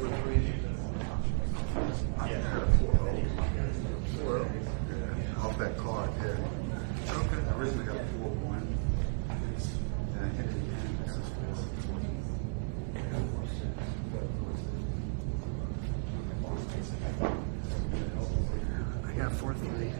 Well, yeah, off that card, yeah. Okay. I originally got a 4-1. And I hit it again. This is 4. I got 4-3.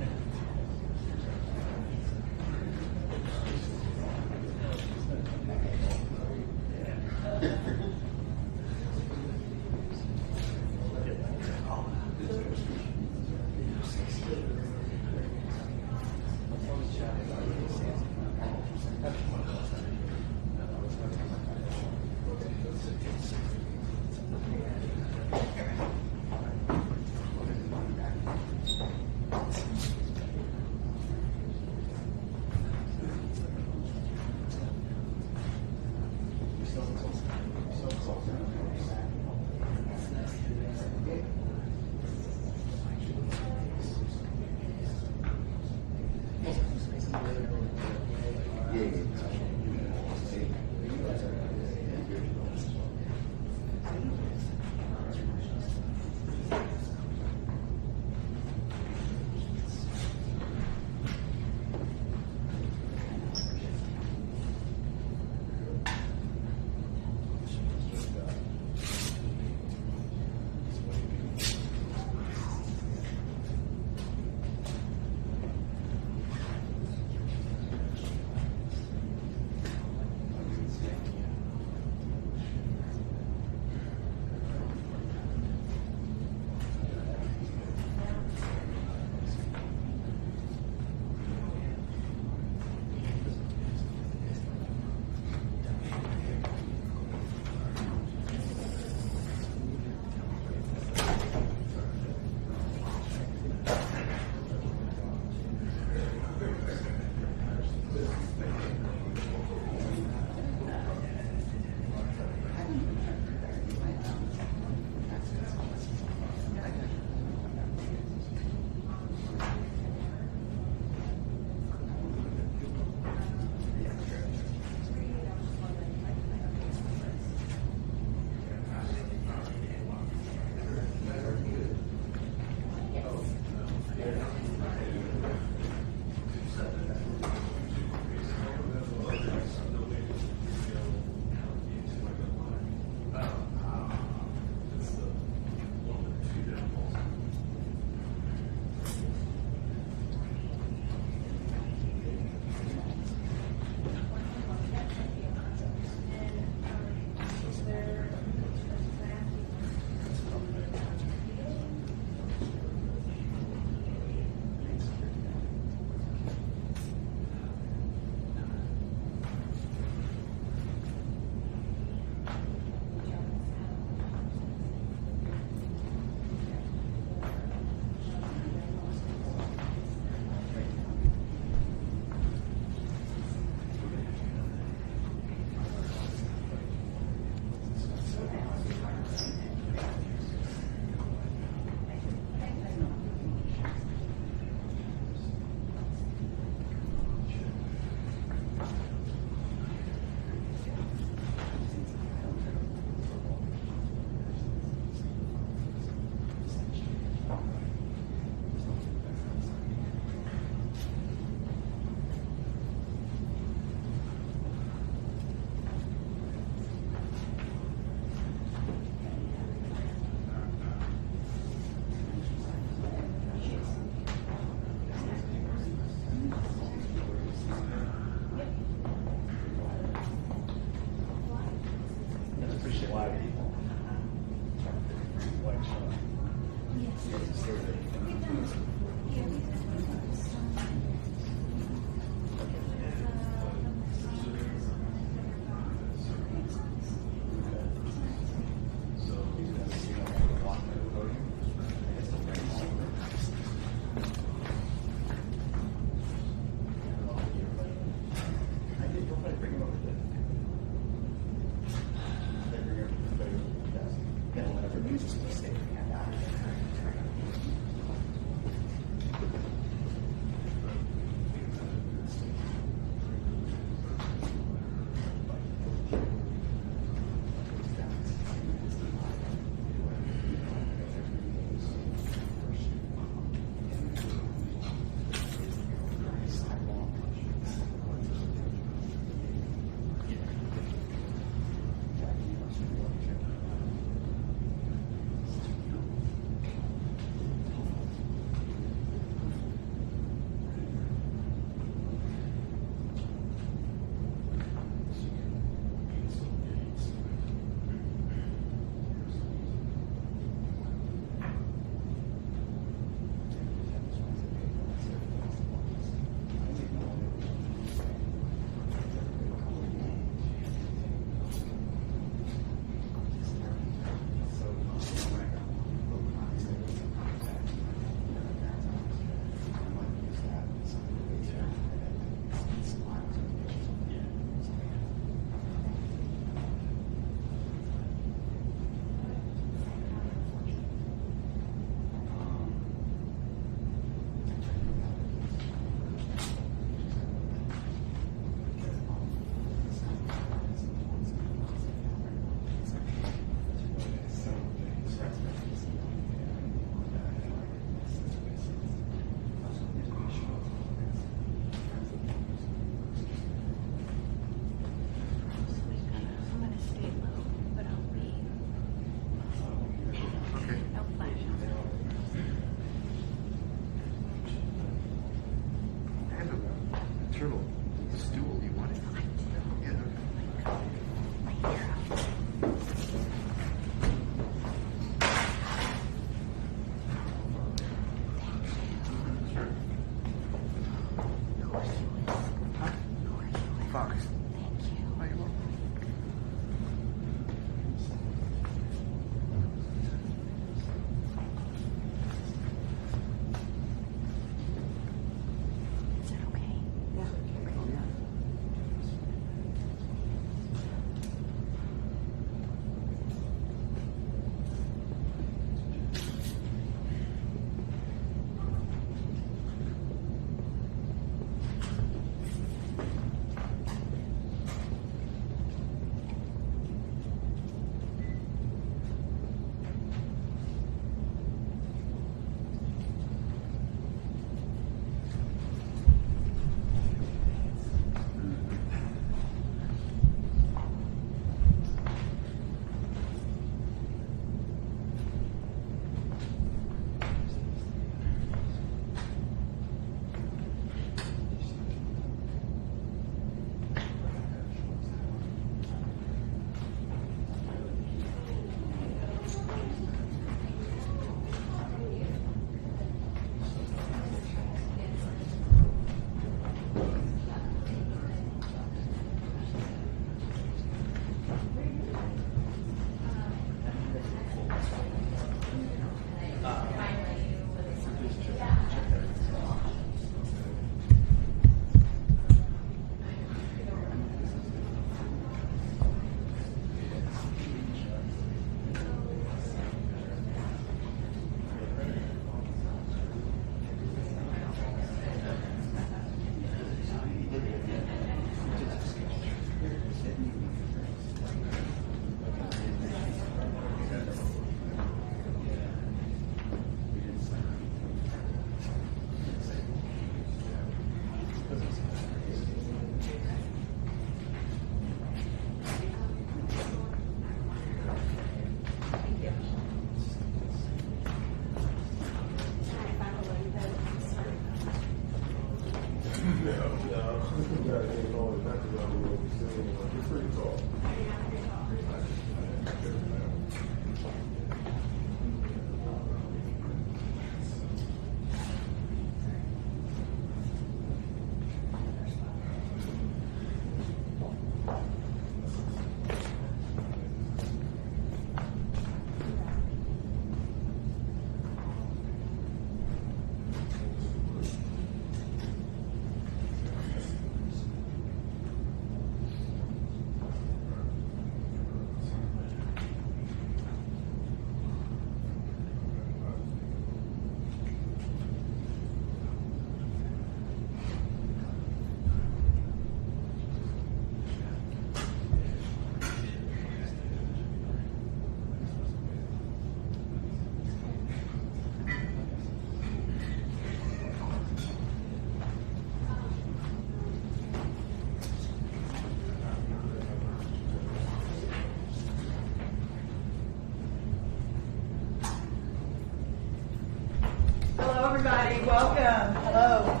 everybody. Welcome. Hello.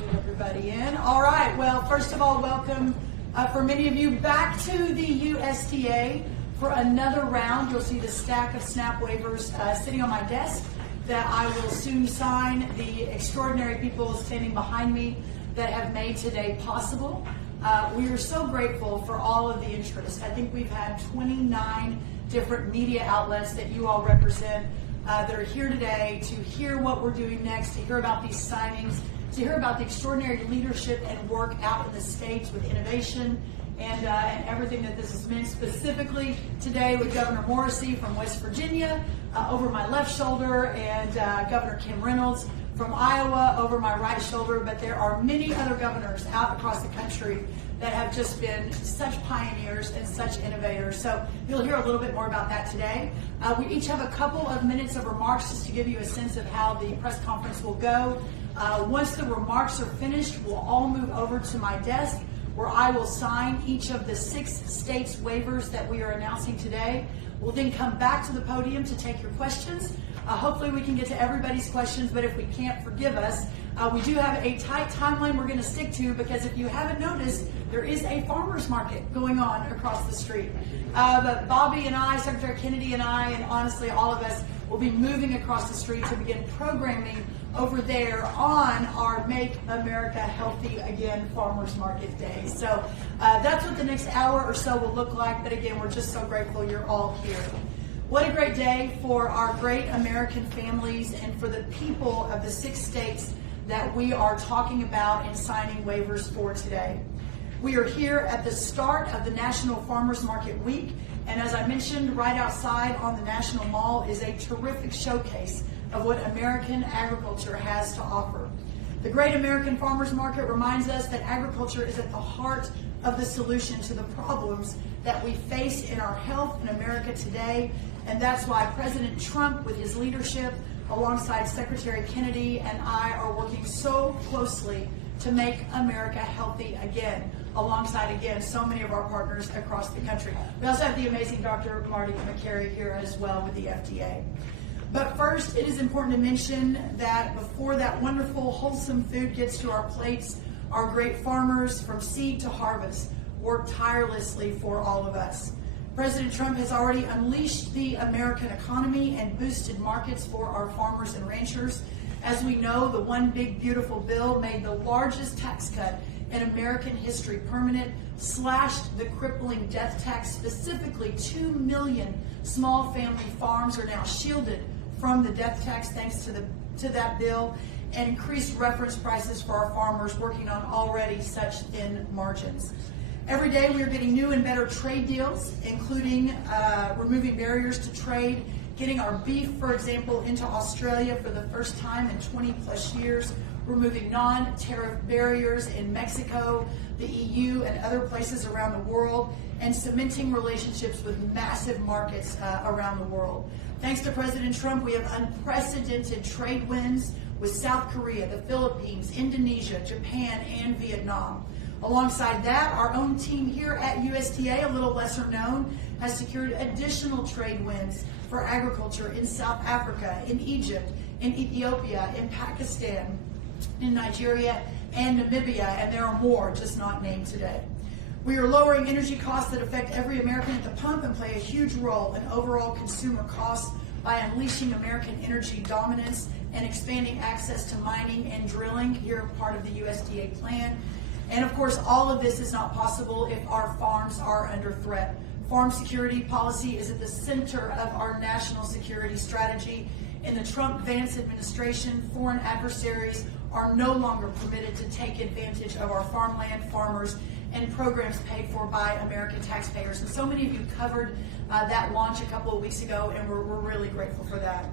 Get everybody in. All right. Well, first of all, welcome for many of you back to the USDA for another round. You'll see the stack of SNAP waivers sitting on my desk that I will soon sign. The extraordinary people standing behind me that have made today possible. We are so grateful for all of the interest. I think we've had 29 different media outlets that you all represent that are here today to hear what we're doing next, to hear about these signings, to hear about the extraordinary leadership and work out in the states with innovation and everything that this has meant, specifically today with Governor Morrissey from West Virginia over my left shoulder, and Governor Kim Reynolds from Iowa over my right shoulder. But there are many other governors out across the country that have just been such pioneers and such innovators. So you'll hear a little bit more about that today. We each have a couple of minutes of remarks just to give you a sense of how the press conference will go. Once the remarks are finished, we'll all move over to my desk where I will sign each of the 6 states waivers that we are announcing today. We'll then come back to the podium to take your questions. Hopefully we can get to everybody's questions, but if we can't, forgive us. We do have a tight timeline we're going to stick to, because if you haven't noticed, there is a farmer's market going on across the street. But Bobby and I, Secretary Kennedy and I, and honestly all of us, will be moving across the street to begin programming over there on our Make America Healthy Again Farmers Market Day. So that's what the next hour or so will look like. But again, we're just so grateful you're all here. What a great day for our great American families and for the people of the 6 states that we are talking about and signing waivers for today. We are here at the start of the National Farmers Market Week, and as I mentioned, right outside on the National Mall is a terrific showcase of what American agriculture has to offer. The Great American Farmers Market reminds us that agriculture is at the heart of the solution to the problems that we face in our health in America today, and that's why President Trump, with his leadership, alongside Secretary Kennedy and I, are working so closely to make America healthy again, alongside, again, so many of our partners across the country. We also have the amazing Dr. Marty McCary here as well with the FDA. But first, it is important to mention that before that wonderful, wholesome food gets to our plates, our great farmers, from seed to harvest, work tirelessly for all of us. President Trump has already unleashed the American economy and boosted markets for our farmers and ranchers. As we know, the One Big Beautiful Bill made the largest tax cut in American history permanent, slashed the crippling death tax. Specifically, 2 million small family farms are now shielded from the death tax thanks to that bill, and increased reference prices for our farmers working on already such thin margins. Every day we are getting new and better trade deals, including removing barriers to trade, getting our beef, for example, into Australia for the first time in 20 plus years, removing non-tariff barriers in Mexico, the EU, and other places around the world, and cementing relationships with massive markets around the world. Thanks to President Trump, we have unprecedented trade wins with South Korea, the Philippines, Indonesia, Japan, and Vietnam. Alongside that, our own team here at USDA, a little lesser known, has secured additional trade wins for agriculture in South Africa, in Egypt, in Ethiopia, in Pakistan, in Nigeria, and Namibia, and there are more, just not named today. We are lowering energy costs that affect every American at the pump and play a huge role in overall consumer costs by unleashing American energy dominance and expanding access to mining and drilling, here part of the USDA plan. And of course, all of this is not possible if our farms are under threat. Farm security policy is at the center of our national security strategy. In the Trump-Vance administration, foreign adversaries are no longer permitted to take advantage of our farmland, farmers, and programs paid for by American taxpayers. And so many of you covered that launch a couple of weeks ago, and we're really grateful for that.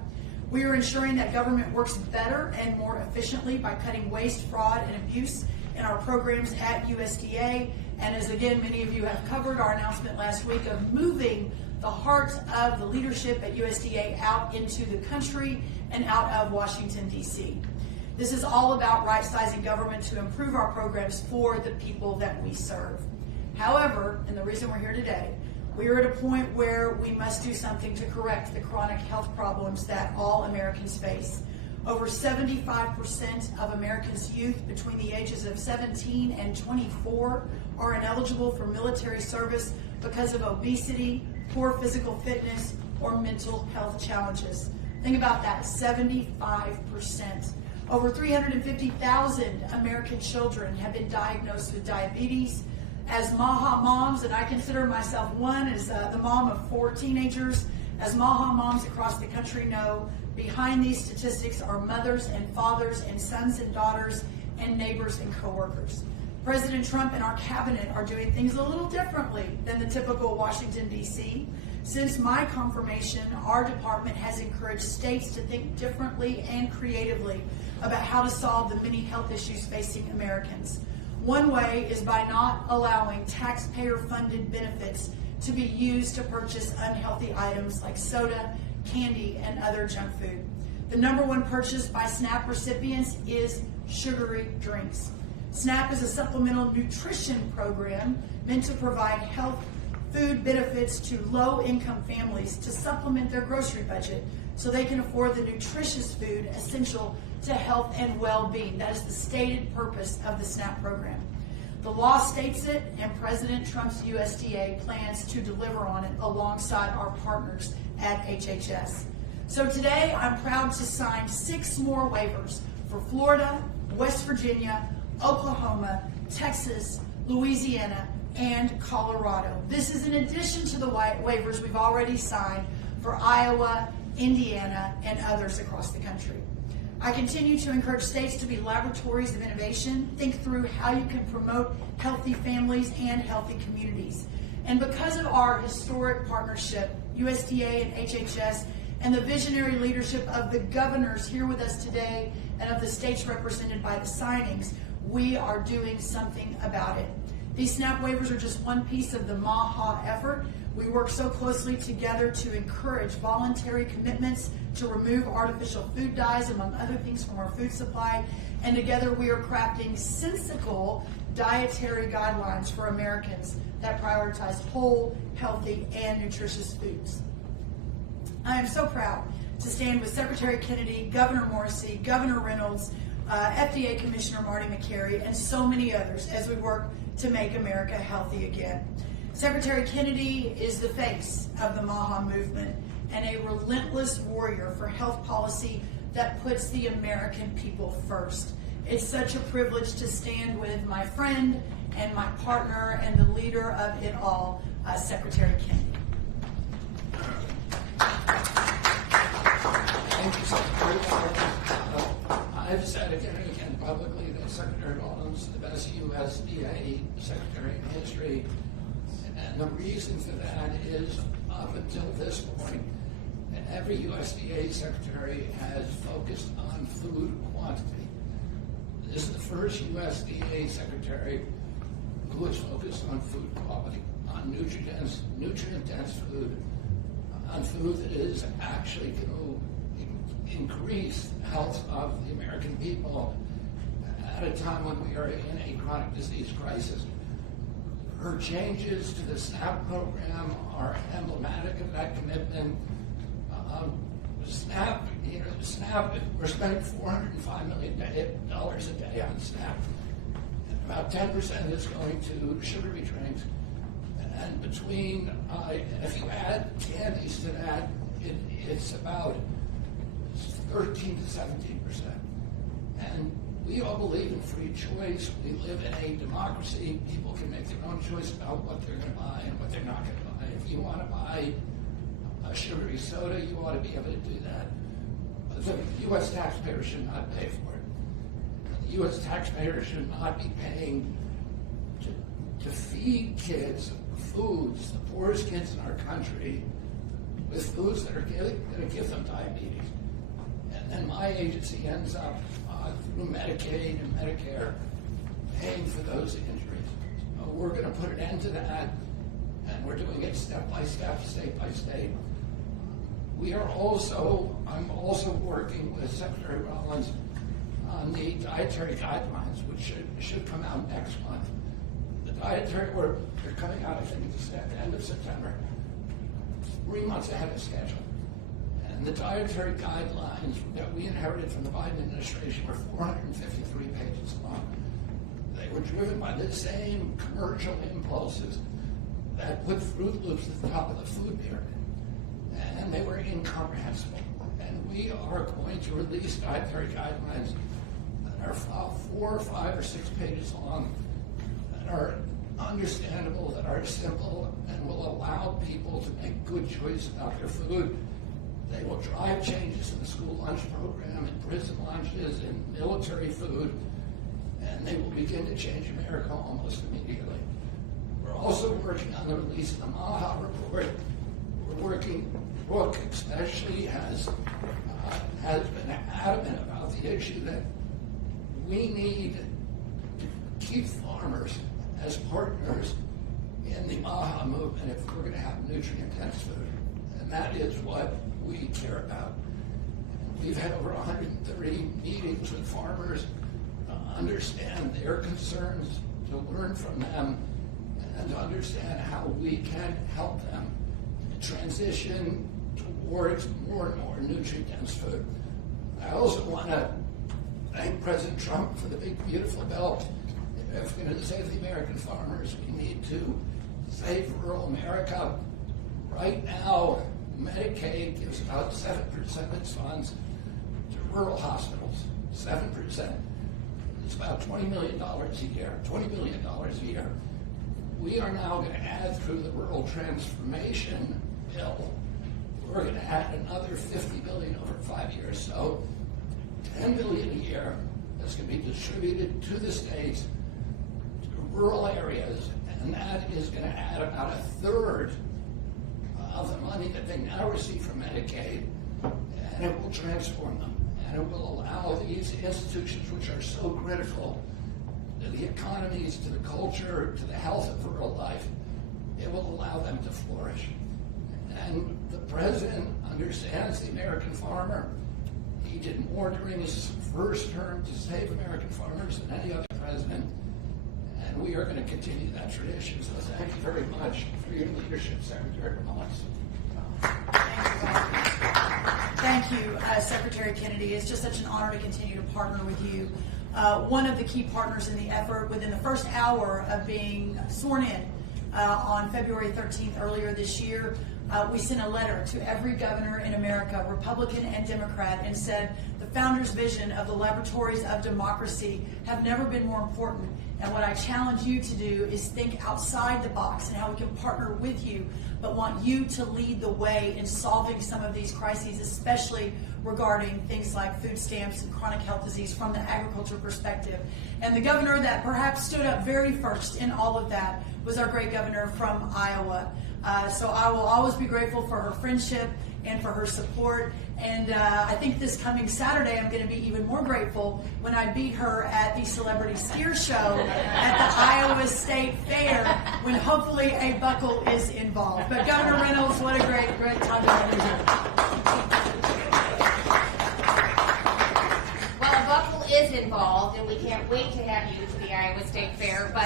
We are ensuring that government works better and more efficiently by cutting waste, fraud, and abuse in our programs at USDA. And as again, many of you have covered our announcement last week of moving the heart of the leadership at USDA out into the country and out of Washington, D.C. This is all about right-sizing government to improve our programs for the people that we serve. However, and the reason we're here today, we are at a point where we must do something to correct the chronic health problems that all Americans face. Over 75% of Americans' youth between the ages of 17 and 24 are ineligible for military service because of obesity, poor physical fitness, or mental health challenges. Think about that, 75%. Over 350,000 American children have been diagnosed with diabetes. As MAHA moms, and I consider myself one, as the mom of 4 teenagers, as MAHA moms across the country know, behind these statistics are mothers and fathers and sons and daughters and neighbors and coworkers. President Trump and our cabinet are doing things a little differently than the typical Washington, D.C. Since my confirmation, our department has encouraged states to think differently and creatively about how to solve the many health issues facing Americans. One way is by not allowing taxpayer-funded benefits to be used to purchase unhealthy items like soda, candy, and other junk food. The number one purchase by SNAP recipients is sugary drinks. SNAP is a supplemental nutrition program meant to provide health food benefits to low-income families to supplement their grocery budget so they can afford the nutritious food essential to health and well-being. That is the stated purpose of the SNAP program. The law states it, and President Trump's USDA plans to deliver on it alongside our partners at HHS. So today, I'm proud to sign 6 more waivers for Florida, West Virginia, Oklahoma, Texas, Louisiana, and Colorado. This is in addition to the waivers we've already signed for Iowa, Indiana, and others across the country. I continue to encourage states to be laboratories of innovation, think through how you can promote healthy families and healthy communities. And because of our historic partnership, USDA and HHS, and the visionary leadership of the governors here with us today and of the states represented by the signings, we are doing something about it. These SNAP waivers are just one piece of the MAHA effort. We work so closely together to encourage voluntary commitments to remove artificial food dyes, among other things, from our food supply. And together we are crafting sensical dietary guidelines for Americans that prioritize whole, healthy, and nutritious foods. I am so proud to stand with Secretary Kennedy, Governor Morrissey, Governor Reynolds, FDA Commissioner Marty McCary, and so many others as we work to make America healthy again. Secretary Kennedy is the face of the MAHA movement and a relentless warrior for health policy that puts the American people first. It's such a privilege to stand with my friend and my partner and the leader of it all, Secretary Kennedy. Thank you, Secretary. I've said again and again publicly that Secretary Reynolds is the best USDA secretary in history. And the reason for that is, up until this point, every USDA secretary has focused on food quantity. This is the first USDA secretary who has focused on food quality, on nutrient-dense food, on food that is actually going to increase the health of the American people at a time when we are in a chronic disease crisis. Her changes to the SNAP program are emblematic of that commitment. SNAP, we're spending $405 million a day on SNAP. About 10% is going to sugary drinks. And between, if you add candies to that, it's about 13 to 17%. And we all believe in free choice. We live in a democracy. People can make their own choice about what they're going to buy and what they're not going to buy. If you want to buy a sugary soda, you ought to be able to do that. The U.S. taxpayer should not pay for it. The U.S. taxpayer should not be paying to feed kids foods, the poorest kids in our country, with foods that are going to give them diabetes. And then my agency ends up through Medicaid and Medicare paying for those injuries. We're going to put an end to that, and we're doing it step by step, state by state. I'm also working with Secretary Rollins on the dietary guidelines, which should come out next month. The dietary, they're coming out, I think, at the end of September, 3 months ahead of schedule. And the dietary guidelines that we inherited from the Biden administration were 453 pages long. They were driven by the same commercial impulses that put Fruit Loops at the top of the food pyramid. And they were incomprehensible. And we are going to release dietary guidelines that are 4, 5, or 6 pages long, that are understandable, that are simple, and will allow people to make good choices about their food. They will drive changes in the school lunch program, in prison lunches, in military food, and they will begin to change America almost immediately. We're also working on the release of the MAHA report. We're working, Brooke especially has been adamant about the issue that we need to keep farmers as partners in the MAHA movement if we're going to have nutrient-dense food. And that is what we care about. We've had over 130 meetings with farmers to understand their concerns, to learn from them, and to understand how we can help them transition towards more and more nutrient-dense food. I also want to thank President Trump for the big, beautiful bill. If we're going to save the American farmers, we need to save rural America. Right now, Medicaid gives about 7% of its funds to rural hospitals. 7%. It's about $20 million a year. $20 billion a year. We are now going to add through the rural transformation bill. We're going to add another $50 billion over 5 years. So $10 billion a year that's going to be distributed to the states, to rural areas, and that is going to add about 1/3 of the money that they now receive from Medicaid, and it will transform them, and it will allow these institutions, which are so critical to the economies, to the culture, to the health of rural life, it will allow them to flourish. And the president understands the American farmer. He did more during his first term to save American farmers than any other president, and we are going to continue that tradition. So thank you very much for your leadership, Secretary Reynolds. Thank you, Secretary Kennedy. It's just such an honor to continue to partner with you. One of the key partners in the effort within the first hour of being sworn in on February 13th earlier this year, we sent a letter to every governor in America, Republican and Democrat, and said the founders' vision of the laboratories of democracy have never been more important. And what I challenge you to do is think outside the box and how we can partner with you, but want you to lead the way in solving some of these crises, especially regarding things like food stamps and chronic health disease from the agriculture perspective. And the governor that perhaps stood up very first in all of that was our great governor from Iowa. So I will always be grateful for her friendship and for her support. And I think this coming Saturday, I'm going to be even more grateful when I beat her at the Celebrity Steer Show at the Iowa State Fair, when hopefully a buckle is involved. But Governor Reynolds, what a great time to have you here. Well, a buckle is involved, and we can't wait to have you to the Iowa State Fair. But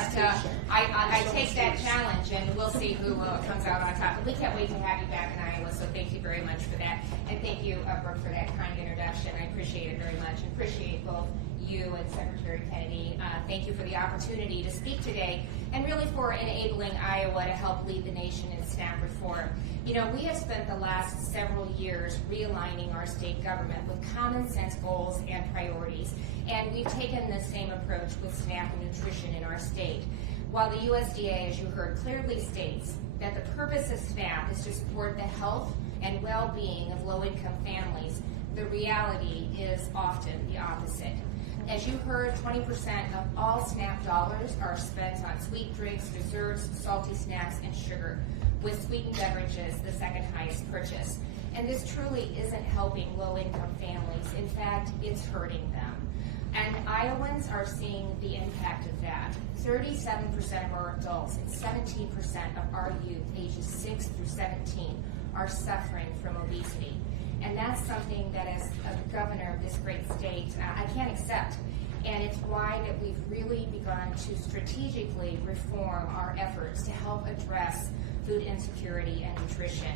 I take that challenge, and we'll see who comes out on top. But we can't wait to have you back in Iowa, so thank you very much for that. And thank you, Brooke, for that kind introduction. I appreciate it very much. I appreciate both you and Secretary Kennedy. Thank you for the opportunity to speak today, and really for enabling Iowa to help lead the nation in SNAP reform. You know, we have spent the last several years realigning our state government with common sense goals and priorities, and we've taken the same approach with SNAP and nutrition in our state. While the USDA, as you heard, clearly states that the purpose of SNAP is to support the health and well-being of low-income families, the reality is often the opposite. As you heard, 20% of all SNAP dollars are spent on sweet drinks, desserts, salty snacks, and sugar, with sweetened beverages the second highest purchase. And this truly isn't helping low-income families. In fact, it's hurting them. And Iowans are seeing the impact of that. 37% of our adults and 17% of our youth ages 6 through 17 are suffering from obesity. And that's something that as a governor of this great state, I can't accept. And it's why that we've really begun to strategically reform our efforts to help address food insecurity and nutrition.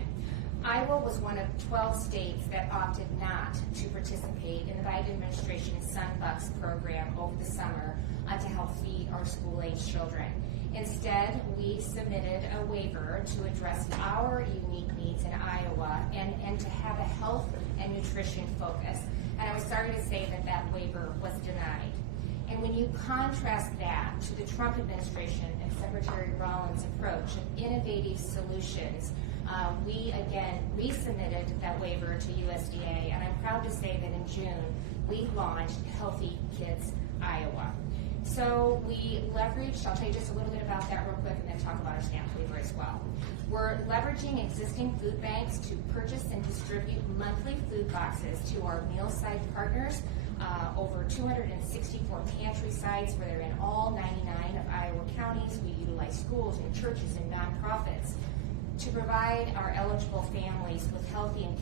Iowa was one of 12 states that opted not to participate in the Biden administration's Sunbucks program over the summer to help feed our school-age children. Instead, we submitted a waiver to address our unique needs in Iowa and to have a health and nutrition focus. And I was sorry to say that that waiver was denied. And when you contrast that to the Trump administration and Secretary Rollins' approach of innovative solutions, we again resubmitted that waiver to USDA, and I'm proud to say that in June we launched Healthy Kids Iowa. So we leveraged, I'll tell you just a little bit about that real quick and then talk about our SNAP waiver as well. We're leveraging existing food banks to purchase and distribute monthly food boxes to our meal site partners, over 264 pantry sites where they're in all 99 of Iowa counties. We utilize schools and churches and nonprofits to provide our eligible families with healthy and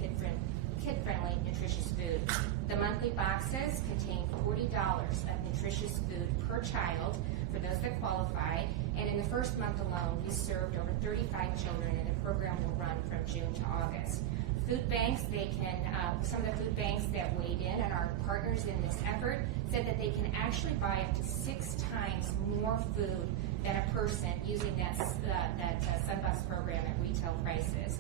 kid-friendly nutritious food. The monthly boxes contain $40 of nutritious food per child for those that qualify, and in the first month alone, we served over 35 children, and the program will run from June to August. Food banks, some of the food banks that weighed in and our partners in this effort said that they can actually buy up to 6 times more food than a person using that Sunbucks program at retail prices.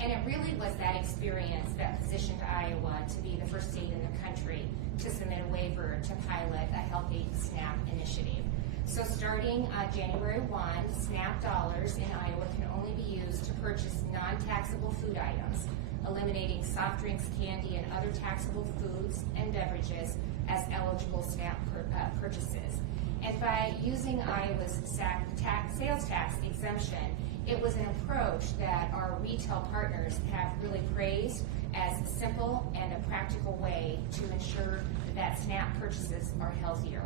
And it really was that experience that positioned Iowa to be the first state in the country to submit a waiver to pilot a Healthy SNAP initiative. So starting January 1, SNAP dollars in Iowa can only be used to purchase non-taxable food items, eliminating soft drinks, candy, and other taxable foods and beverages as eligible SNAP purchases. And by using Iowa's sales tax exemption, it was an approach that our retail partners have really praised as a simple and a practical way to ensure that SNAP purchases are healthier.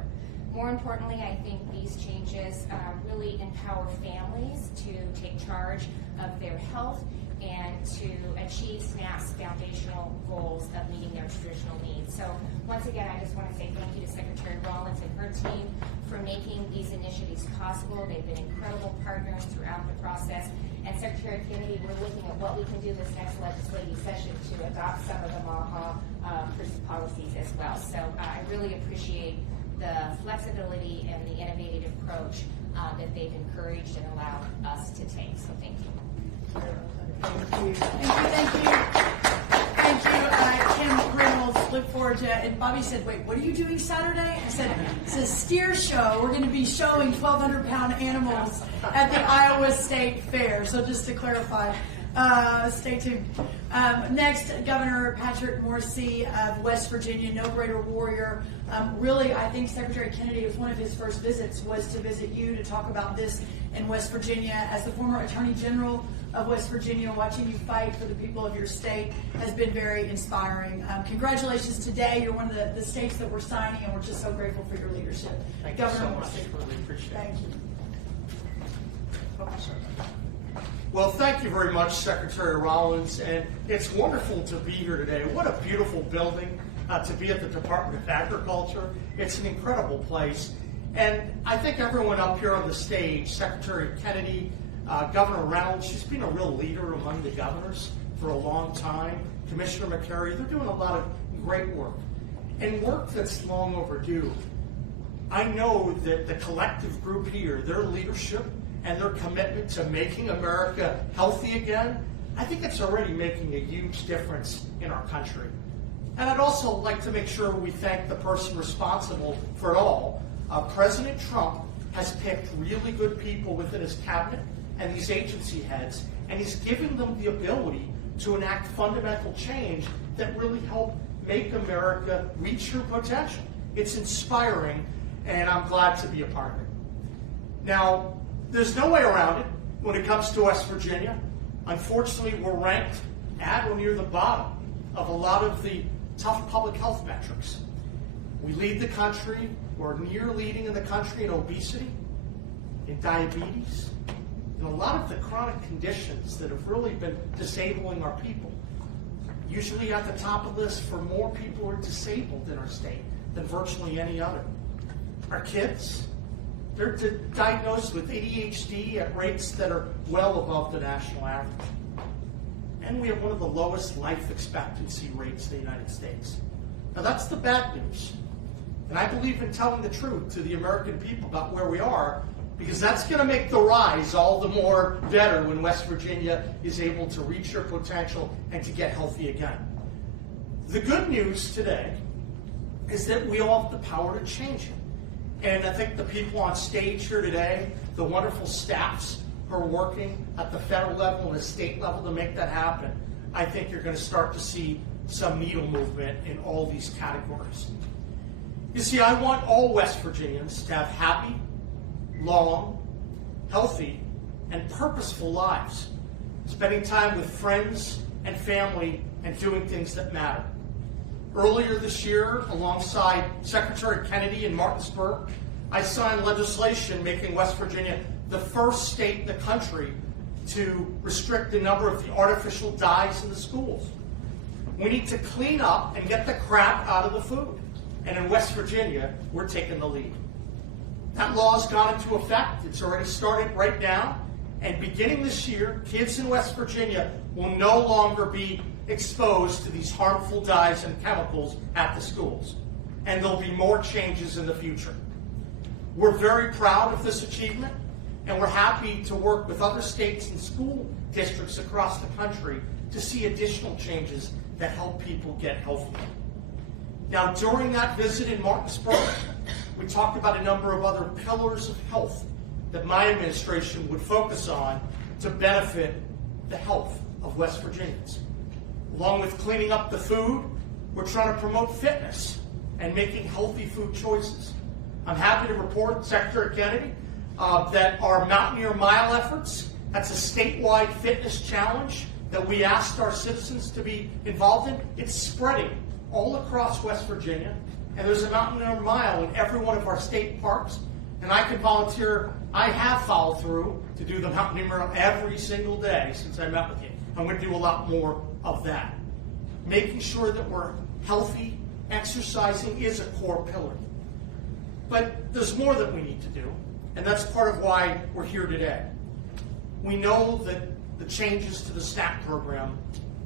More importantly, I think these changes really empower families to take charge of their health and to achieve SNAP's foundational goals of meeting their nutritional needs. So once again, I just want to say thank you to Secretary Rollins and her team for making these initiatives possible. They've been incredible partners throughout the process. And Secretary Kennedy, we're looking at what we can do this next legislative session to adopt some of the MAHA policies as well. So I really appreciate the flexibility and the innovative approach that they've encouraged and allowed us to take. So thank you. Thank you, Kim Reynolds. Look forward to it. And Bobby said, wait, what are you doing Saturday? I said, it's a steer show. We're going to be showing 1,200-pound animals at the Iowa State Fair. So just to clarify, stay tuned. Next, Governor Patrick Morrisey of West Virginia, no greater warrior. Really, I think Secretary Kennedy, it was one of his first visits, was to visit you to talk about this in West Virginia. As the former Attorney General of West Virginia, watching you fight for the people of your state has been very inspiring. Congratulations today. You're one of the states that we're signing, and we're just so grateful for your leadership. Thank Governor you so much. Morrisey. Really appreciate it. Thank you. Well, thank you very much, Secretary Rollins, and it's wonderful to be here today. What a beautiful building to be at the Department of Agriculture. It's an incredible place. And I think everyone up here on the stage, Secretary Kennedy, Governor Reynolds, she's been a real leader among the governors for a long time. Commissioner McCary, they're doing a lot of great work, and work that's long overdue. I know that the collective group here, their leadership and their commitment to making America healthy again, I think it's already making a huge difference in our country. And I'd also like to make sure we thank the person responsible for it all. President Trump has picked really good people within his cabinet and these agency heads, and he's giving them the ability to enact fundamental change that really help make America reach her potential. It's inspiring, and I'm glad to be a part of it. Now, there's no way around it when it comes to West Virginia. Unfortunately, we're ranked at or near the bottom of a lot of the tough public health metrics. We lead the country, we're near leading in the country in obesity, in diabetes, and a lot of the chronic conditions that have really been disabling our people. usually at the top of the list for more people who are disabled in our state than virtually any other. Our kids, they're diagnosed with ADHD at rates that are well above the national average. And we have one of the lowest life expectancy rates in the United States. Now that's the bad news. And I believe in telling the truth to the American people about where we are, because that's going to make the rise all the more better when West Virginia is able to reach their potential and to get healthy again. The good news today is that we all have the power to change it. And I think the people on stage here today, the wonderful staffs who are working at the federal level and the state level to make that happen, I think you're going to start to see some needle movement in all these categories. You see, I want all West Virginians to have happy, long, healthy, and purposeful lives, spending time with friends and family and doing things that matter. Earlier this year, alongside Secretary Kennedy in Martinsburg, I signed legislation making West Virginia the first state in the country to restrict the number of the artificial dyes in the schools. We need to clean up and get the crap out of the food. And in West Virginia, we're taking the lead. That law has gone into effect. It's already started right now. And beginning this year, kids in West Virginia will no longer be exposed to these harmful dyes and chemicals at the schools. And there'll be more changes in the future. We're very proud of this achievement, and we're happy to work with other states and school districts across the country to see additional changes that help people get healthier. Now, during that visit in Martinsburg, we talked about a number of other pillars of health that my administration would focus on to benefit the health of West Virginians. Along with cleaning up the food, we're trying to promote fitness and making healthy food choices. I'm happy to report, Secretary Kennedy, that our Mountaineer Mile efforts, that's a statewide fitness challenge that we asked our citizens to be involved in. It's spreading all across West Virginia, and there's a Mountaineer Mile in every one of our state parks, and I can volunteer. I have followed through to do the Mountaineer Mile every single day since I met with you. I'm going to do a lot more of that. Making sure that we're healthy, exercising is a core pillar. But there's more that we need to do, and that's part of why we're here today. We know that the changes to the SNAP program,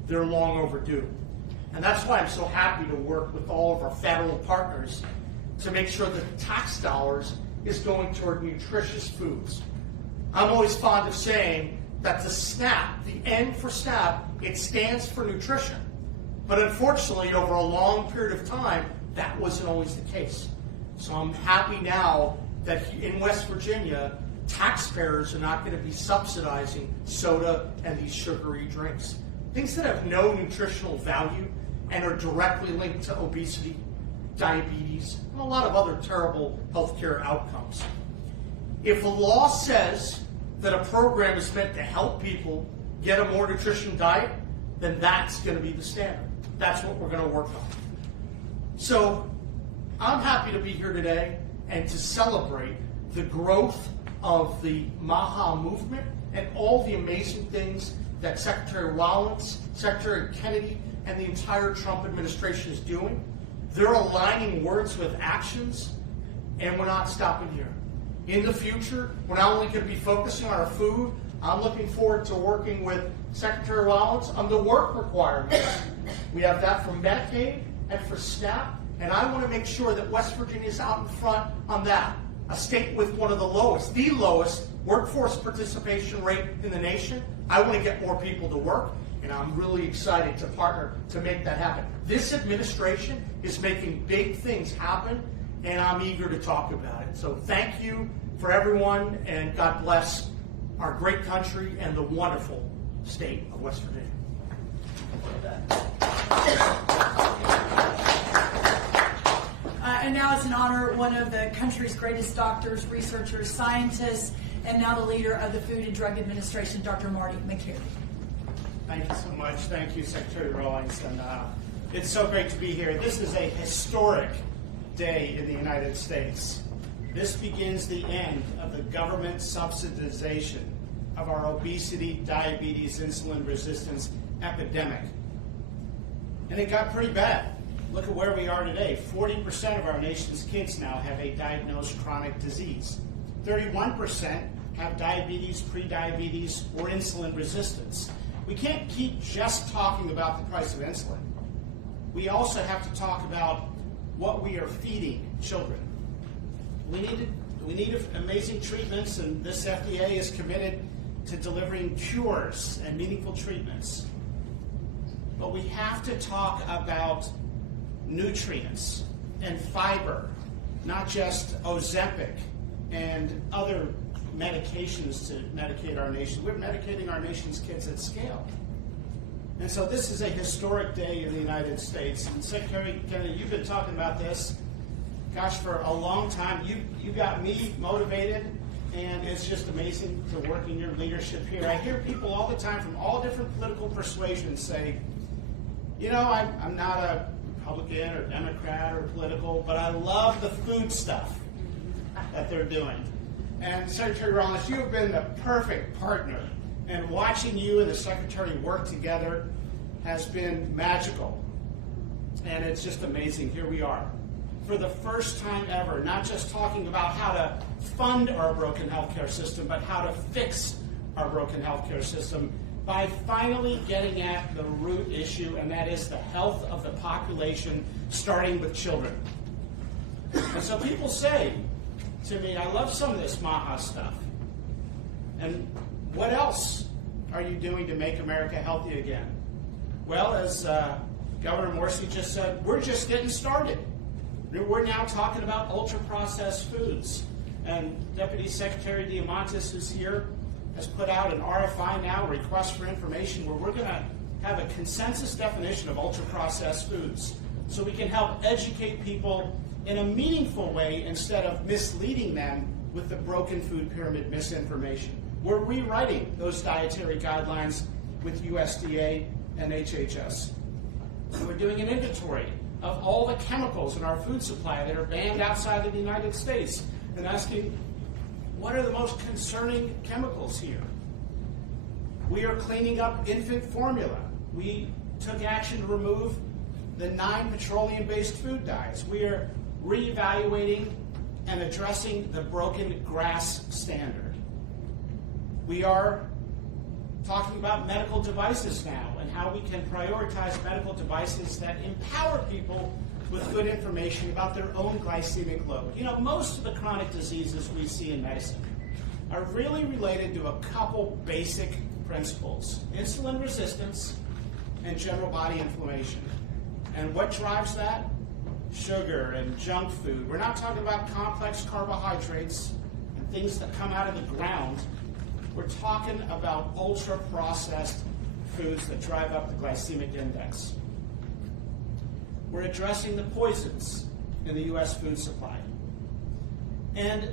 they're long overdue. And that's why I'm so happy to work with all of our federal partners to make sure that the tax dollars is going toward nutritious foods. I'm always fond of saying that the SNAP, the N for SNAP, it stands for nutrition. But unfortunately, over a long period of time, that wasn't always the case. So I'm happy now that in West Virginia, taxpayers are not going to be subsidizing soda and these sugary drinks. Things that have no nutritional value and are directly linked to obesity, diabetes, and a lot of other terrible healthcare outcomes. If a law says that a program is meant to help people get a more nutritious diet, then that's going to be the standard. That's what we're going to work on. So I'm happy to be here today and to celebrate the growth of the MAHA movement and all the amazing things that Secretary Rollins, Secretary Kennedy, and the entire Trump administration is doing. They're aligning words with actions, and we're not stopping here. In the future, we're not only going to be focusing on our food, I'm looking forward to working with Secretary Rollins on the work requirements. We have that for Medicaid and for SNAP, and I want to make sure that West Virginia is out in front on that. A state with one of the lowest workforce participation rate in the nation. I want to get more people to work, and I'm really excited to partner to make that happen. This administration is making big things happen, and I'm eager to talk about it. So thank you for everyone, and God bless our great country and the wonderful state of West Virginia. And now it's an honor, one of the country's greatest doctors, researchers, scientists, and now the leader of the Food and Drug Administration, Dr. Marty Makary. Thank you so much. Thank you, Secretary Rawlings. And it's so great to be here. This is a historic day in the United States. This begins the end of the government subsidization of our obesity, diabetes, insulin resistance epidemic. And it got pretty bad. Look at where we are today. 40% of our nation's kids now have a diagnosed chronic disease. 31% have diabetes, prediabetes, or insulin resistance. We can't keep just talking about the price of insulin. We also have to talk about what we are feeding children. We need amazing treatments, and this FDA is committed to delivering cures and meaningful treatments. But we have to talk about nutrients and fiber, not just Ozempic and other medications to medicate our nation. We're medicating our nation's kids at scale. And so this is a historic day in the United States. And Secretary Kennedy, you've been talking about this, gosh, for a long time. You got me motivated, and it's just amazing to work in your leadership here. I hear people all the time from all different political persuasions say, you know, I'm not a Republican or Democrat or political, but I love the food stuff that they're doing. And Secretary Reynolds, you have been the perfect partner, and watching you and the Secretary work together has been magical. And it's just amazing. Here we are, for the first time ever, not just talking about how to fund our broken healthcare system, but how to fix our broken healthcare system by finally getting at the root issue, and that is the health of the population, starting with children. And so people say to me, I love some of this MAHA stuff. And what else are you doing to make America healthy again? Well, as Governor Morsi just said, we're just getting started. We're now talking about ultra-processed foods. And Deputy Secretary Diamantis, who's here, has put out an RFI now, request for information, where we're going to have a consensus definition of ultra-processed foods so we can help educate people in a meaningful way instead of misleading them with the broken food pyramid misinformation. We're rewriting those dietary guidelines with USDA and HHS. We're doing an inventory of all the chemicals in our food supply that are banned outside of the United States and asking, what are the most concerning chemicals here? We are cleaning up infant formula. We took action to remove the 9 petroleum-based food dyes. We are reevaluating and addressing the broken GRAS standard. We are talking about medical devices now and how we can prioritize medical devices that empower people with good information about their own glycemic load. You know, most of the chronic diseases we see in medicine are really related to a couple basic principles: insulin resistance and general body inflammation. And what drives that? Sugar and junk food. We're not talking about complex carbohydrates and things that come out of the ground. We're talking about ultra-processed foods that drive up the glycemic index. We're addressing the poisons in the U.S. food supply. And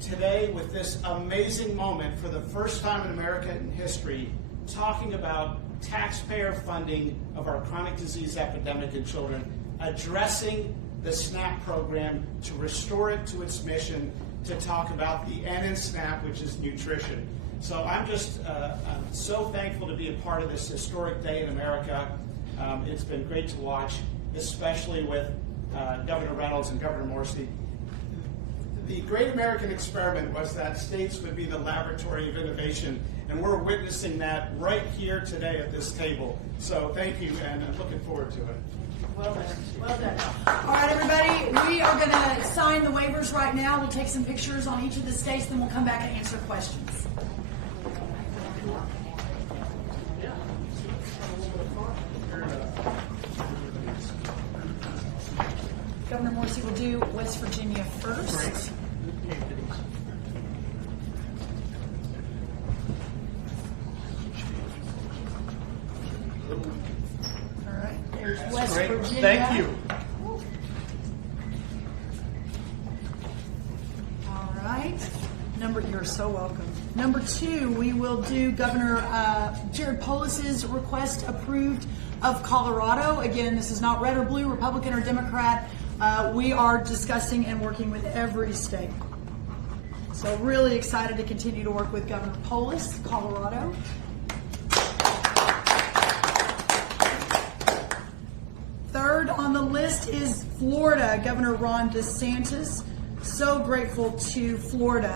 today, with this amazing moment, for the first time in American history, talking about taxpayer funding of our chronic disease epidemic in children, addressing the SNAP program to restore it to its mission, to talk about the N in SNAP, which is nutrition. So I'm just I'm so thankful to be a part of this historic day in America. It's been great to watch, especially with Governor Reynolds and Governor Morsi. The great American experiment was that states would be the laboratory of innovation, and we're witnessing that right here today at this table. So thank you, and I'm looking forward to it. Well done. Well done. All right, everybody, we are going to sign the waivers right now. We'll take some pictures on each of the states, then we'll come back and answer questions. Governor Morsi will do West Virginia first. Great. All right, there's West Great. Virginia. Thank you. All right. You're so welcome. Number 2, we will do Governor Jared Polis's request approved of Colorado. Again, this is not red or blue, Republican or Democrat. We are discussing and working with every state. So really excited to continue to work with Governor Polis, Colorado. list is Florida. Governor Ron DeSantis. So grateful to Florida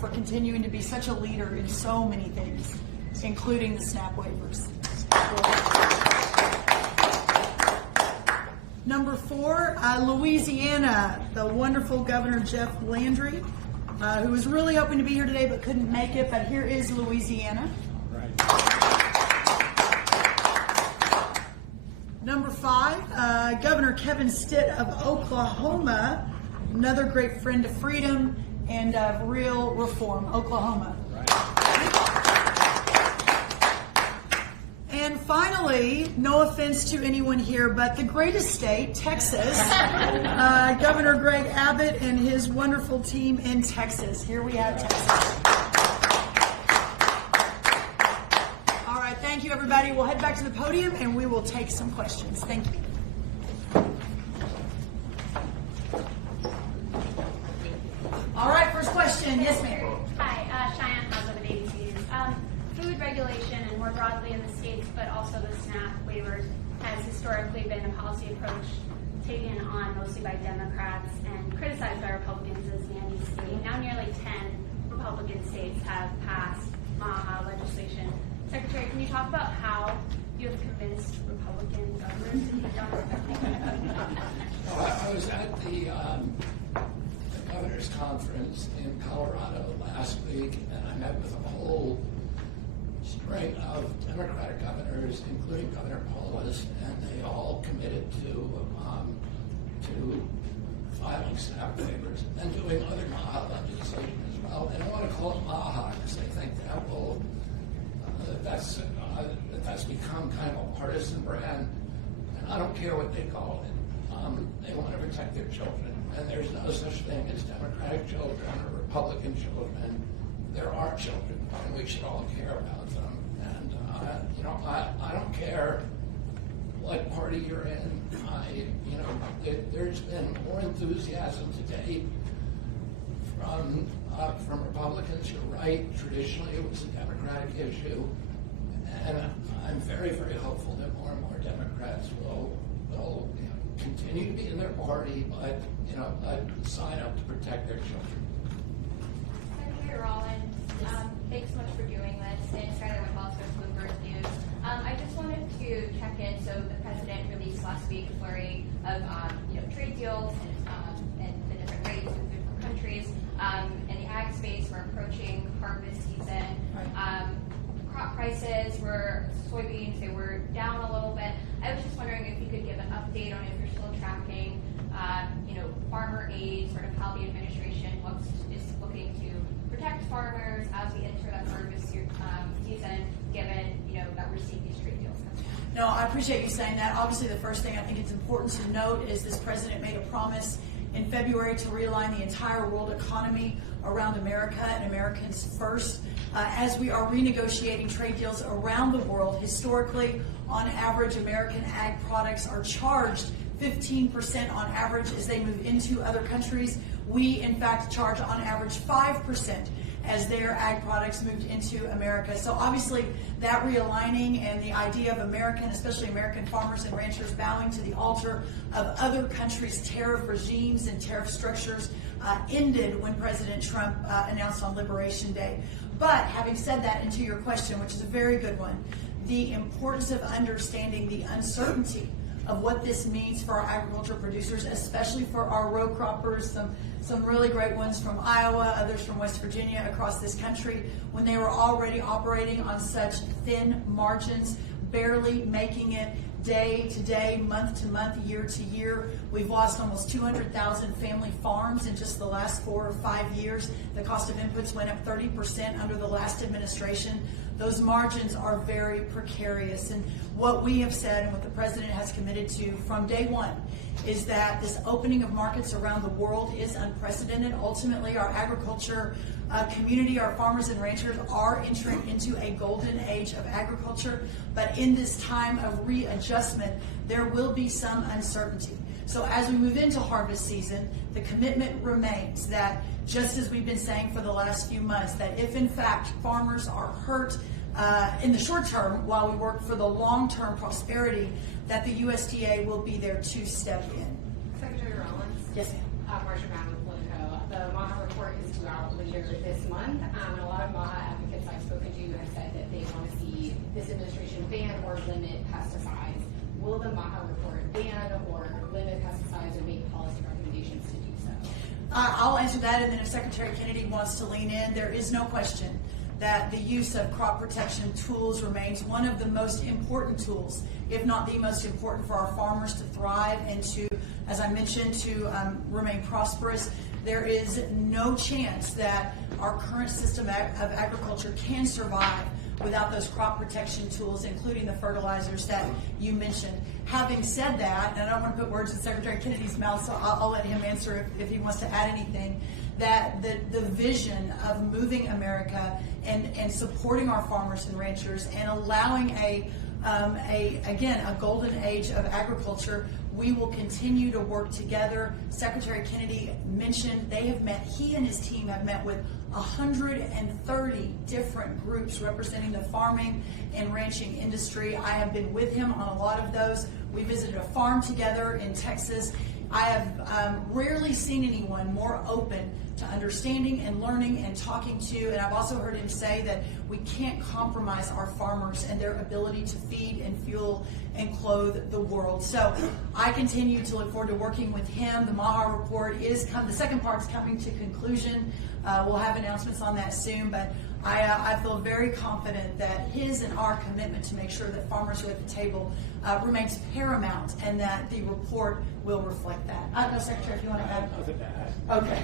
for continuing to be such a leader in so many things, including the SNAP waivers. Number 4, Louisiana. The wonderful Governor Jeff Landry, who was really hoping to be here today but couldn't make it, but here is Louisiana. Number 5, Governor Kevin Stitt of Oklahoma, another great friend of freedom and of real reform, Oklahoma. And finally, no offense to anyone here, but the greatest state, Texas, Governor Greg Abbott and his wonderful team in Texas. Here we have Texas. All right, thank you, everybody. We'll head back to the podium and we will take some questions. Thank you. All right, first question. Yes, ma'am. Hi, Cheyenne Haza with ABC News. Food regulation and more broadly in the states, but also the SNAP waivers, has historically been a policy approach taken on mostly by Democrats and criticized by Republicans as the anti-state. Now nearly 10 Republican states have passed MAHA legislation. Secretary, can you talk about how you have convinced Republican governors to take on I was at the governor's conference in Colorado last week, and I met with a whole string of Democratic governors, including Governor Polis, and they all committed to filing SNAP waivers and doing other MAHA legislation as well. They don't want to call it MAHA because they think that will that's become kind of a partisan brand, and I don't care what they call it. They want to protect their children, and there's no such thing as Democratic children or Republican children. There are children, and we should all care about them. And I don't care what party you're in. There's been more enthusiasm today from Republicans. You're right. Traditionally, it was a Democratic issue, and I'm very, very hopeful that more and more Democrats will continue to be in their party, but sign up to protect their children. Secretary Rollins, thanks so much for doing this, and Skyler with also Bloomberg News. I just wanted to check in. So the president released last week a flurry of trade deals and the different rates with different countries. In the ag space, we're approaching harvest season. Crop prices were soybeans; they were down a little bit. I was just wondering if you could give an update on if you're still tracking, farmer aid, sort of how the administration is looking to protect farmers as we enter that harvest season, given that we're seeing these trade deals. No, I appreciate you saying that. Obviously, the first thing I think it's important to note is this president made a promise in February to realign the entire world economy around America and Americans first. As we are renegotiating trade deals around the world, historically, on average, American ag products are charged 15% on average as they move into other countries. We, in fact, charge on average 5% as their ag products moved into America. So obviously that realigning and the idea of American, especially American farmers and ranchers, bowing to the altar of other countries' tariff regimes and tariff structures ended when President Trump announced on Liberation Day. But having said that, and to your question, which is a very good one, the importance of understanding the uncertainty of what this means for our agriculture producers, especially for our row croppers, some really great ones from Iowa, others from West Virginia, across this country, when they were already operating on such thin margins, barely making it day to day, month to month, year to year. We've lost almost 200,000 family farms in just the last 4 or 5 years. The cost of inputs went up 30% under the last administration. Those margins are very precarious. And what we have said and what the president has committed to from day one is that this opening of markets around the world is unprecedented. Ultimately, our agriculture community, our farmers and ranchers are entering into a golden age of agriculture. But in this time of readjustment, there will be some uncertainty. So as we move into harvest season, the commitment remains that, just as we've been saying for the last few months, that if in fact farmers are hurt in the short term, while we work for the long-term prosperity, that the USDA will be there to step in. Secretary Rollins. Yes, ma'am. Marcia Brown with Politico. The MAHA report is due out later this month, and a lot of MAHA advocates I've spoken to have said that they want to see this administration ban or limit pesticides. Will the MAHA report ban or limit pesticides or make policy recommendations to do so? I'll answer that, and then if Secretary Kennedy wants to lean in, there is no question that the use of crop protection tools remains one of the most important tools, if not the most important, for our farmers to thrive and to, as I mentioned, to remain prosperous. There is no chance that our current system of agriculture can survive without those crop protection tools, including the fertilizers that you mentioned. Having said that, and I don't want to put words in Secretary Kennedy's mouth, so I'll let him answer if he wants to add anything, that the vision of moving America and supporting our farmers and ranchers and allowing a golden age of agriculture, we will continue to work together. Secretary Kennedy mentioned he and his team have met with 130 different groups representing the farming and ranching industry. I have been with him on a lot of those. We visited a farm together in Texas. I have rarely seen anyone more open to understanding and learning and talking to, and I've also heard him say that we can't compromise our farmers and their ability to feed and fuel and clothe the world. So I continue to look forward to working with him. The MAHA report the second part is coming to conclusion. We'll have announcements on that soon, but I feel very confident that his and our commitment to make sure that farmers are at the table remains paramount, and that the report will reflect that. I don't know, Secretary, if you want to add. Okay.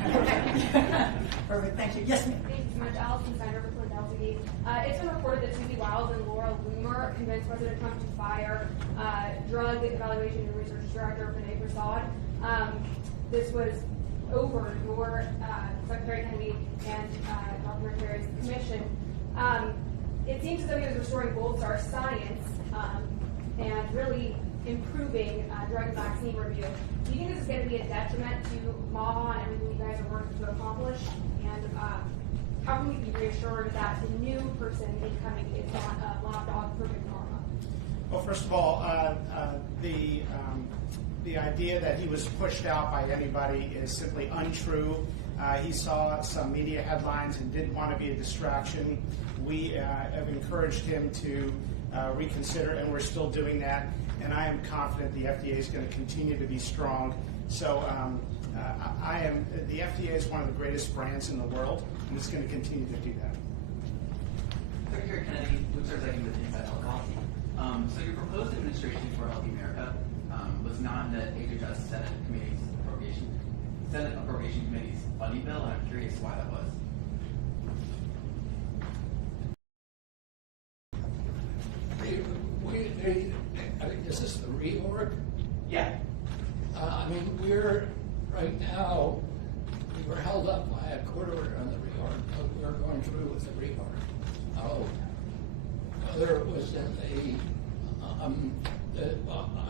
Perfect. Thank you. Yes, ma'am. Thank you so much. Allison Snyder with Philadelphia. It's been reported that Susie Wiles and Laura Loomer convinced President Trump to fire Drug Evaluation and Research Director Vinay Prasad. This was over your Secretary Kennedy and Dr. Terry's commission. It seems as though he was restoring gold star science and really improving drug and vaccine review. Do you think this is going to be a detriment to MAHA and everything you guys are working to accomplish? And how can we be reassured that the new person incoming is not a lapdog for Big Pharma? Well, first of all, the idea that he was pushed out by anybody is simply untrue. He saw some media headlines and didn't want to be a distraction. We have encouraged him to reconsider, and we're still doing that. And I am confident the FDA is going to continue to be strong. So the FDA is one of the greatest brands in the world, and it's going to continue to do that. Secretary Kennedy, Luke Zarzaki with Inside Health Policy. So your proposed administration for a Healthy America was not in the HHS Senate Appropriation Committee's funding bill, and I'm curious why that was. I think this is the reorg. Yeah. We're right now, we were held up by a court order on the reorg, but we're going through with the reorg. Whether it was in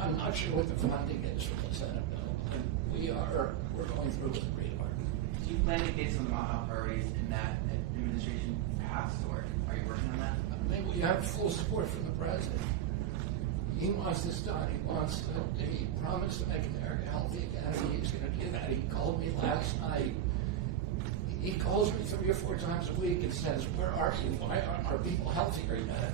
I'm not sure what the funding is for the Senate bill, but we're going through with the reorg. Do you plan to get some of the MAHA priorities in that administration passed, or are you working on that? We have full support from the president. He wants this done. He promised to make America healthy again. He's going to do that. He called me last night. He calls me 3 or 4 times a week and says, "Where are you? Why aren't our people healthier yet?"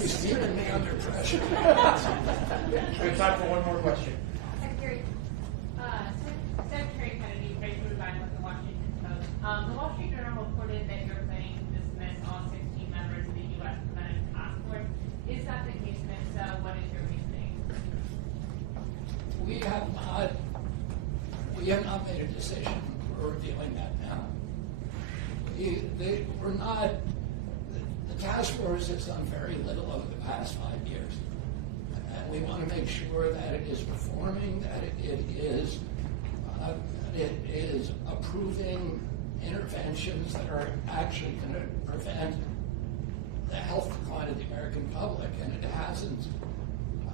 He's keeping me under pressure. We have time for one more question. Secretary Kennedy, basically back with the Washington Post. The Wall Street Journal reported that you're planning to dismiss all 16 members of the U.S. Preventive Task Force. Is that the case? And if so, what is your reasoning? We have not made a decision. We're doing that now. The task force has done very little over the past 5 years. And we want to make sure that it is performing, that it is approving interventions that are actually going to prevent the health decline of the American public. And it hasn't,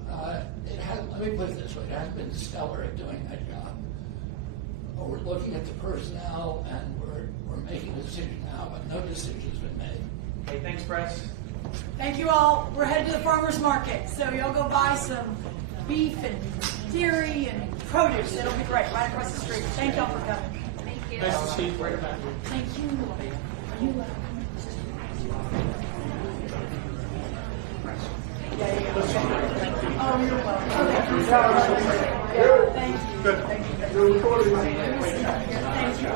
let me put it this way, it hasn't been stellar at doing that job. We're looking at the personnel, and we're making a decision now, but no decision has been made. Hey, thanks, Press. Thank you all. We're headed to the farmer's market, so y'all go buy some beef and dairy and produce. It'll be great, right across the street. Thank y'all for coming. Thank you. Nice to see you. Right about you. Thank you. Oh, you're welcome. Thank you. Good. You're recording. Thank you.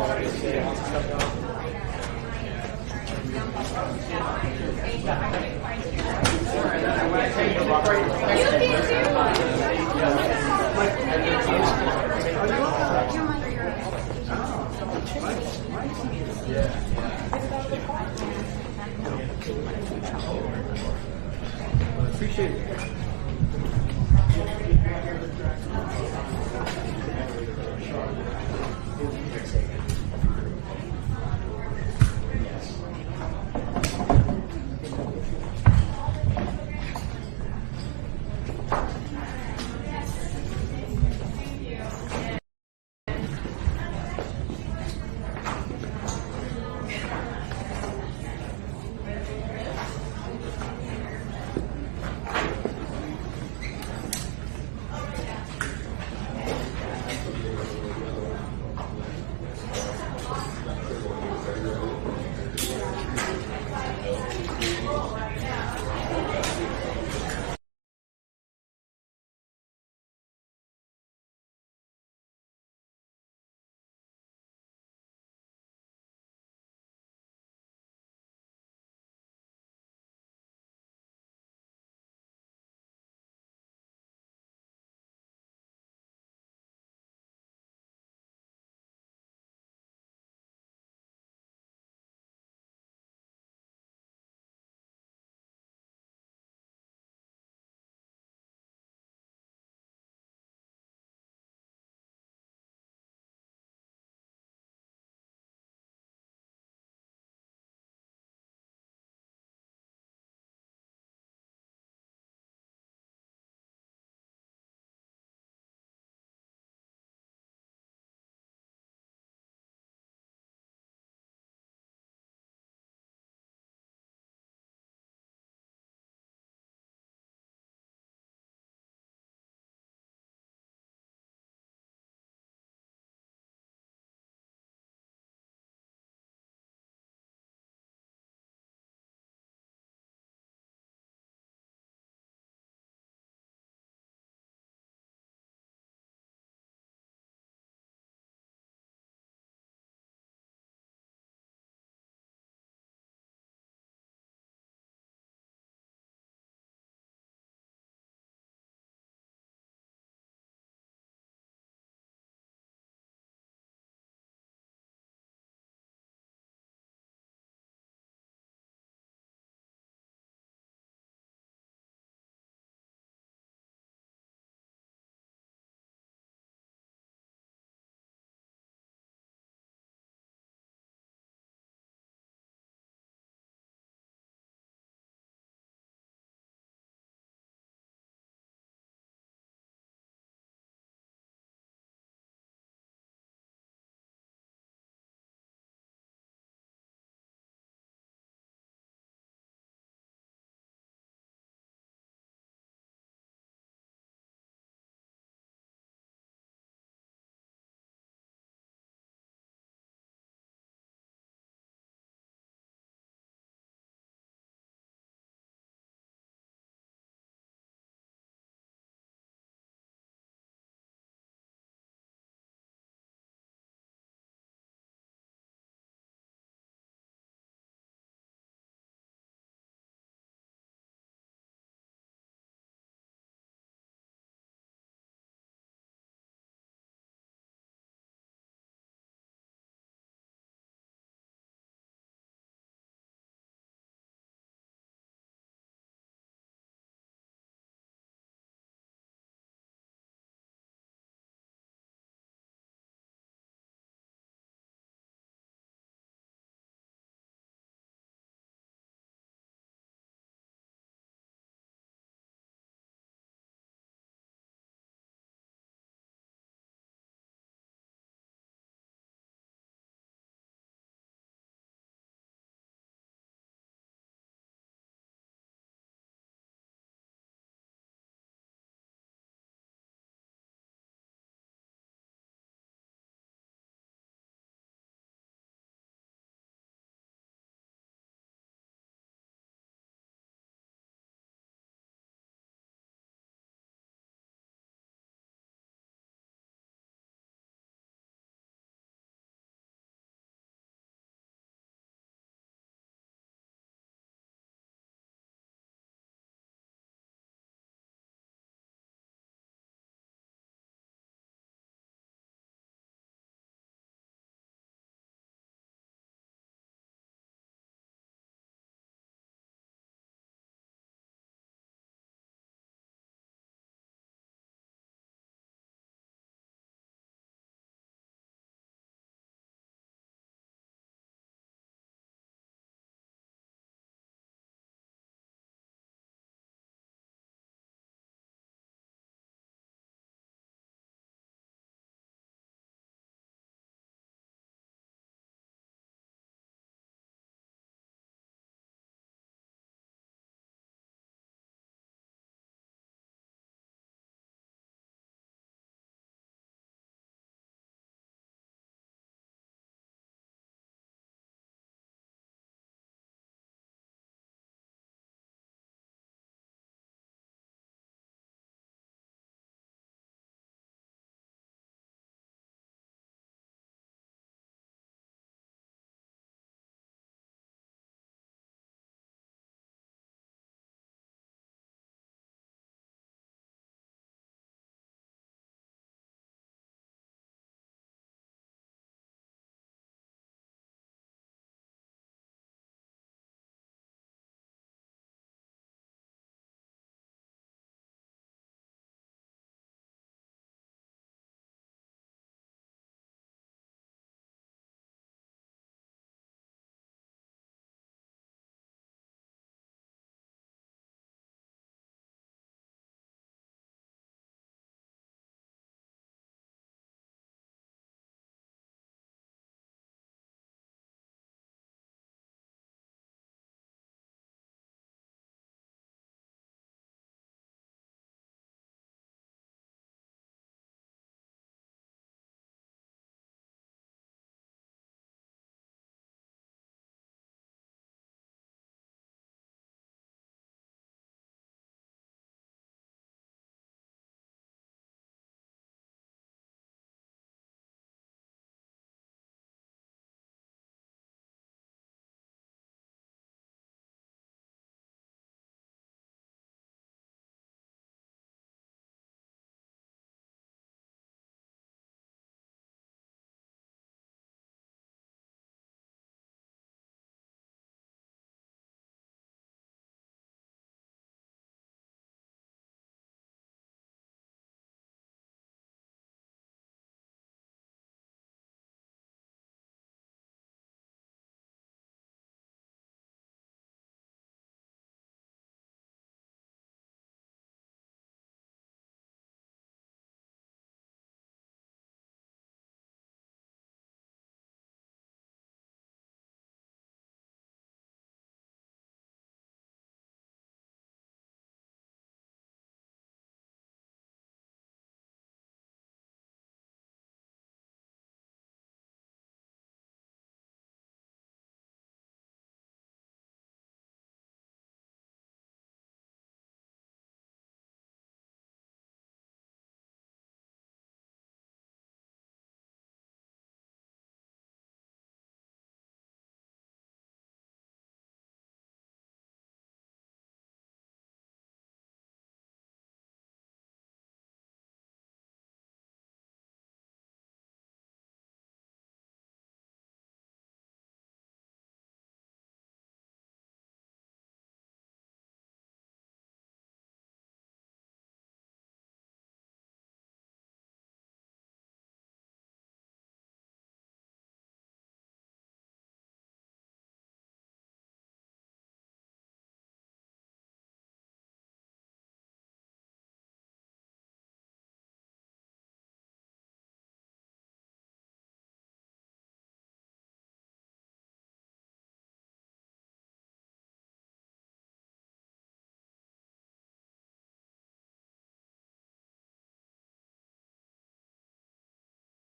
Appreciate it.